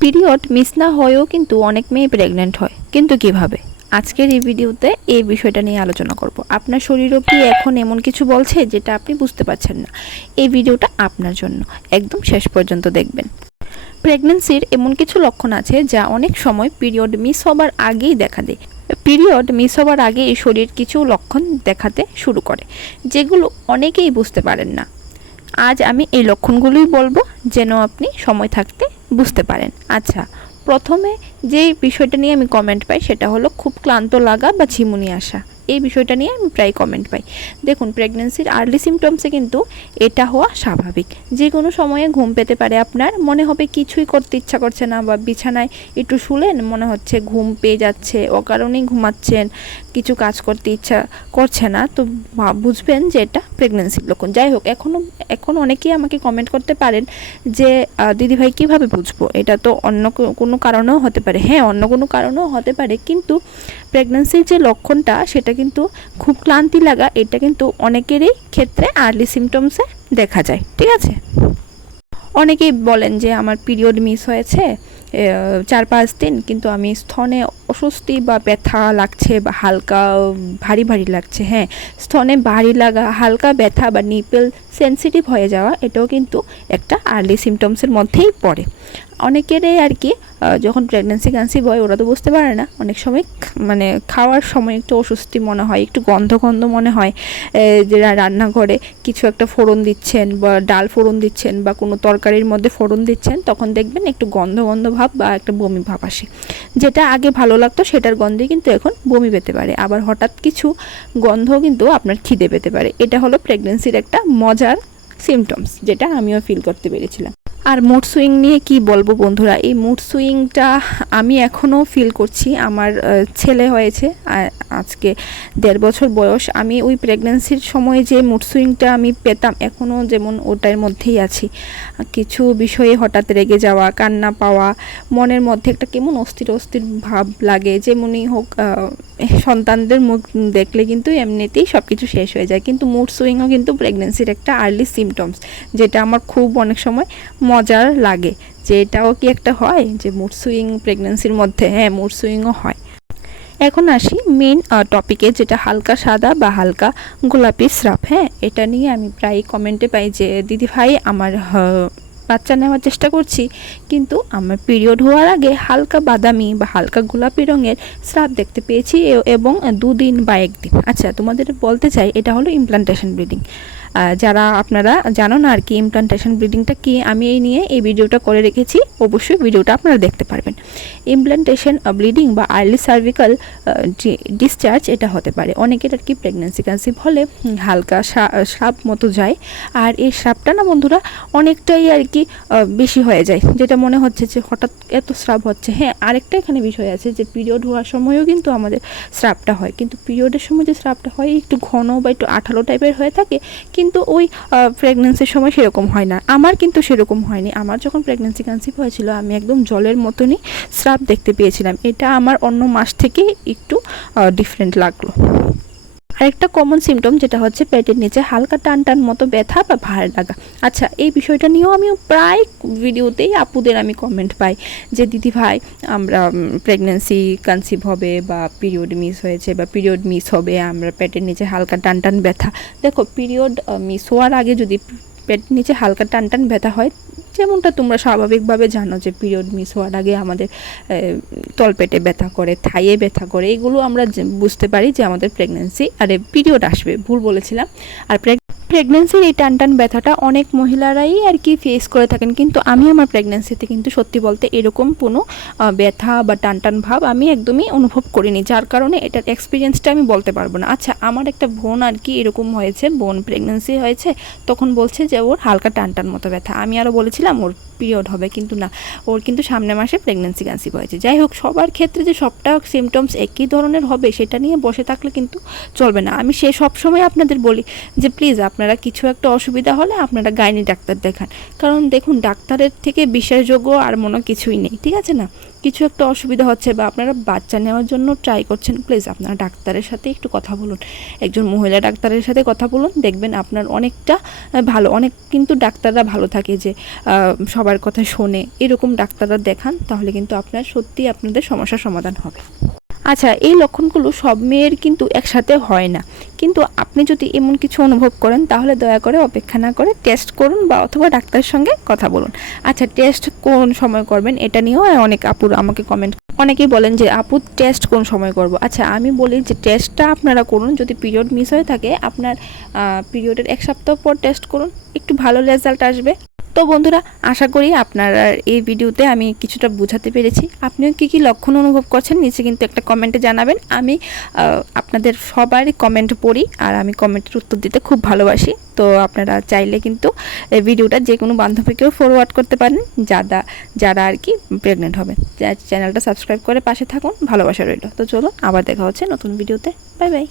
Period miss না হয়েও কিন্তু অনেক মেয়ে প্রেগনেন্ট হয়। কিন্তু কীভাবে? আজকের এই ভিডিওতে এই বিষয়টা নিয়ে আলোচনা করব। আপনার শরীরও কি এখন এমন কিছু বলছে যেটা আপনি বুঝতে পারছেন না। এই ভিডিওটা আপনার জন্য। একদম শেষ পর্যন্ত দেখবেন। প্রেগনেন্সির এমন কিছু লক্ষণ আছে যা অনেক সময় পিরিয়ড মিস হবার আগেই দেখা দেয়। পিরিয়ড মিস হবার আগে এই শরীর কিছু লক্ষণ দেখাতে শুরু করে, যেগুলো অনেকেই বুঝতে পারেন না। আজ আমি এই লক্ষণগুলোই বলব। যেন আপনি সময় থাকতে বুঝতে পারেন। আচ্ছা প্রথমে যেই বিষয়টা নিয়ে আমি কমেন্ট পাই সেটা হলো খুব ক্লান্ত লাগা বা ঝিমুনি আসা। এই বিষয়টা নিয়ে আমি প্রায় কমেন্ট পাই। দেখুন প্রেগনেন্সির আর্লি সিমটমসে কিন্তু এটা হওয়া স্বাভাবিক। যে কোনো সময়ে ঘুম পেতে পারে আপনার। মনে হবে কিছুই করতে ইচ্ছা করছে না বা বিছানায় একটু শুলেন, মনে হচ্ছে ঘুম পেয়ে যাচ্ছে, অকারণেই ঘুমাচ্ছেন, কিছু কাজ করতে ইচ্ছা করছে না, তো বুঝবেন যে এটা প্রেগনেন্সির লক্ষণ। যাই হোক এখনও এখন অনেকেই আমাকে কমেন্ট করতে পারেন যে দিদিভাই কীভাবে বুঝব? এটা তো অন্য কোনো কারণেও হতে পারে। হ্যাঁ অন্য কোনো কারণেও হতে পারে। কিন্তু প্রেগনেন্সির যে লক্ষণটা, সেটা কিন্তু খুব ক্লান্তি লাগা, এটা কিন্তু অনেকেরই ক্ষেত্রে আর্লি সিমটমসে দেখা যায়, ঠিক আছে? অনেকেই বলেন যে আমার পিরিয়ড মিস হয়েছে চার পাঁচ দিন, কিন্তু আমি স্থনে অস্বস্তি বা ব্যথা লাগছে বা হালকা, ভারী ভারী লাগছে হ্যাঁ। স্থনে ভারী লাগা, হালকা ব্যথা বা নিপেল সেনসিটিভ হয়ে যাওয়া, এটাও কিন্তু একটা আর্লি সিমটমসের মধ্যেই পড়ে। অনেকেরই আর কি যখন প্রেগনেন্সি কনসিভ হয়, ওরা তো বুঝতে পারে না। অনেক সময় মানে খাওয়ার সময় একটু অস্বস্তি মনে হয়, একটু গন্ধ গন্ধ মনে হয়। যে রান্নাঘরে কিছু একটা ফোড়ন দিচ্ছেন বা ডাল ফোড়ন দিচ্ছেন বা কোনো তরকারির মধ্যে ফোড়ন দিচ্ছেন, তখন দেখবেন একটু গন্ধ গন্ধ ভাব বা একটা বমি ভাব আসে। যেটা আগে ভালো লাগতো, সেটার গন্ধে কিন্তু এখন বমি পেতে পারে। আবার হঠাৎ কিছু গন্ধ কিন্তু আপনার খিদে পেতে পারে। এটা হলো প্রেগনেন্সির একটা মজার সিমটমস যেটা আমিও ফিল করতে পেরেছিলাম। আর মুড সুইং নিয়ে কি বলব বন্ধুরা? এই মুড সুইংটা আমি এখনও ফিল করছি। আমার ছেলে হয়েছে আজকে দেড় বছর বয়স। আমি ওই প্রেগনেন্সির সময় যে মুড সুইংটা আমি পেতাম এখনও যেমন ওটার মধ্যেই আছি। কিছু বিষয়ে হঠাৎ রেগে যাওয়া, কান্না পাওয়া, মনের মধ্যে একটা কেমন অস্থির অস্থির ভাব লাগে, যেমনই হোক সন্তানদের মুখ দেখলে কিন্তু এমনিতেই সব কিছু শেষ হয়ে যায়। কিন্তু মুড সুইংও কিন্তু প্রেগনেন্সির একটা আর্লি সিমটমস যেটা আমার খুব অনেক সময় মজার লাগে। যে এটাও কি একটা হয় যে মুড সুইং প্রেগনেন্সির মধ্যে হ্যাঁ মুড সুইংও হয়। এখন আসি মেন টপিকে যেটা হালকা সাদা বা হালকা গোলাপি স্রাব হ্যাঁ? এটা নিয়ে আমি প্রায় কমেন্টে পাই যে, দিদি ভাই, আমার বাচ্চা নেওয়ার চেষ্টা করছি, কিন্তু আমার পিরিয়ড হওয়ার আগে হালকা বাদামি বা হালকা গোলাপি রঙের স্রাব দেখতে পেয়েছি এবং দুদিন বা একদিন। আচ্ছা তোমাদের বলতে চাই, এটা হলো ইমপ্লান্টেশন ব্লিডিং যারা আপনারা জানো না আর কি ইমপ্লান্টেশন ব্লিডিংটা কি, আমি এই নিয়ে এই ভিডিওটা করে রেখেছি, অবশ্যই ভিডিওটা আপনারা দেখতে পারবেন। ইমপ্লান্টেশন ব্লিডিং বা আর্লি সার্ভিক্যাল ডিসচার্জ এটা হতে পারে। অনেকের আর কি প্রেগনেন্সি কনসিভ হলে হালকা স্রাব মতো যায়। আর এই স্রাবটা না বন্ধুরা, অনেকটাই আর কি বেশি হয়ে যায়। যেটা মনে হচ্ছে যে হঠাৎ এত স্রাব হচ্ছে। হ্যাঁ আরেকটা এখানে বিষয় আছে যে পিরিয়ড হওয়ার সময়ও কিন্তু আমাদের স্রাবটা হয়। কিন্তু পিরিয়ডের সময় যে স্রাবটা হয়, একটু ঘন বা একটু আঠালো টাইপের হয়ে থাকে কিন্তু ওই প্রেগনেন্সির সময় সেরকম হয় না। আমার কিন্তু সেরকম হয়নি। আমার যখন প্রেগনেন্সি কনসিভ হয়েছিল, আমি একদম জলের মতনই স্রাব দেখতে পেয়েছিলাম। এটা আমার অন্য মাস থেকে একটু ডিফারেন্ট লাগল। আরেকটা কমন সিমটম যেটা হচ্ছে পেটের নিচে হালকা টান টান মতো ব্যথা বা ভার লাগা। আচ্ছা এই বিষয়টা নিয়েও আমি প্রায় ভিডিওতেই আপুদের আমি কমেন্ট পাই যে, দিদি ভাই, আমরা প্রেগনেন্সি কনসিভ হবে বা পিরিয়ড মিস হয়েছে বা পিরিয়ড মিস হবে, আমরা পেটের নিচে হালকা টান টান ব্যথা। দেখো পিরিয়ড মিস হওয়ার আগে যদি পেটের নিচে হালকা টান টান ব্যথা হয়, যেমনটা তোমরা স্বাভাবিকভাবে জানো যে পিরিয়ড মিস হওয়ার আগে আমাদের তল তলপেটে ব্যথা করে, থাইয়ে ব্যথা করে, এগুলো আমরা বুঝতে পারি যে আমাদের প্রেগনেন্সি আরে, পিরিয়ড আসবে, ভুল বলেছিলাম, আর প্রেগনেন্সির এই টান টান ব্যথাটা অনেক মহিলারাই আর কি ফেস করে থাকেন। কিন্তু আমি আমার প্রেগনেন্সিতে কিন্তু সত্যি বলতে এরকম কোনো ব্যথা বা টান টান ভাব আমি একদমই অনুভব করিনি। যার কারণে এটার এক্সপিরিয়েন্সটা আমি বলতে পারব না। আচ্ছা আমার একটা বোন আর কি এরকম হয়েছে, বোন প্রেগনেন্সি হয়েছে, তখন বলছে যে ওর হালকা টান টান মতো ব্যথা। আমি আরও বলেছিলাম ওর পিরিয়ড হবে কিন্তু না, ওর কিন্তু সামনের মাসে প্রেগনেন্সি কনসিভ হয়েছে। যাই হোক, সবার ক্ষেত্রে যে সবটা সিমটমস একই ধরনের হবে, সেটা নিয়ে বসে থাকলে কিন্তু চলবে না। আমি সে সব সময় আপনাদের বলি যে প্লিজ আপনারা আপনারা কিছু একটা অসুবিধা হলে আপনারা গাইনি ডাক্তার দেখান। কারণ দেখুন, ডাক্তারের থেকে বিশ্বাসযোগ্য আর মনে কিছুই নেই, ঠিক আছে না? কিছু একটা অসুবিধা হচ্ছে বা আপনারা বাচ্চা নেওয়ার জন্য ট্রাই করছেন প্লিজ আপনারা ডাক্তারের সাথে একটু কথা বলুন। একজন মহিলা ডাক্তারের সাথে কথা বলুন, দেখবেন আপনার অনেকটা ভালো, অনেক কিন্তু ডাক্তাররা ভালো থাকে যে সবার কথা শোনে। এরকম ডাক্তাররা দেখান, তাহলে কিন্তু আপনার সত্যি আপনাদের সমস্যার সমাধান হবে। আচ্ছা এই লক্ষণগুলো সব মেয়ের কিন্তু একসাথে হয় না। কিন্তু আপনি যদি এমন কিছু অনুভব করেন, তাহলে দয়া করে অপেক্ষা না করে টেস্ট করুন বা অথবা ডাক্তারের সঙ্গে কথা বলুন। আচ্ছা টেস্ট কোন সময় করবেন এটা নিয়েও অনেক আপুর আমাকে কমেন্ট অনেকেই বলেন যে, আপু টেস্ট কোন সময় করব? আচ্ছা আমি বলি যে টেস্টটা আপনারা করুন। যদি পিরিয়ড মিস হয়ে থাকে, আপনার পিরিয়ডের এক সপ্তাহ পর টেস্ট করুন। একটু ভালো রেজাল্ট আসবে। তো বন্ধুরা, আশা করি আপনারা এই ভিডিওতে আমি কিছুটা বোঝাতে পেরেছি। আপনিও কী কী লক্ষণ অনুভব করছেন? নিচে কিন্তু একটা কমেন্টে জানাবেন। আমি আপনাদের সবারই কমেন্ট পড়ি আর আমি কমেন্টের উত্তর দিতে খুব ভালোবাসি। তো আপনারা চাইলে কিন্তু এই ভিডিওটা যে কোনো বান্ধবীকেও ফরওয়ার্ড করতে পারেন যারা যারা আর কি প্রেগনেন্ট হবে চ্যানেলটা সাবস্ক্রাইব করে পাশে থাকুন, ভালোবাসা রইল। তো চলো আবার দেখা হচ্ছে নতুন ভিডিওতে। Bye bye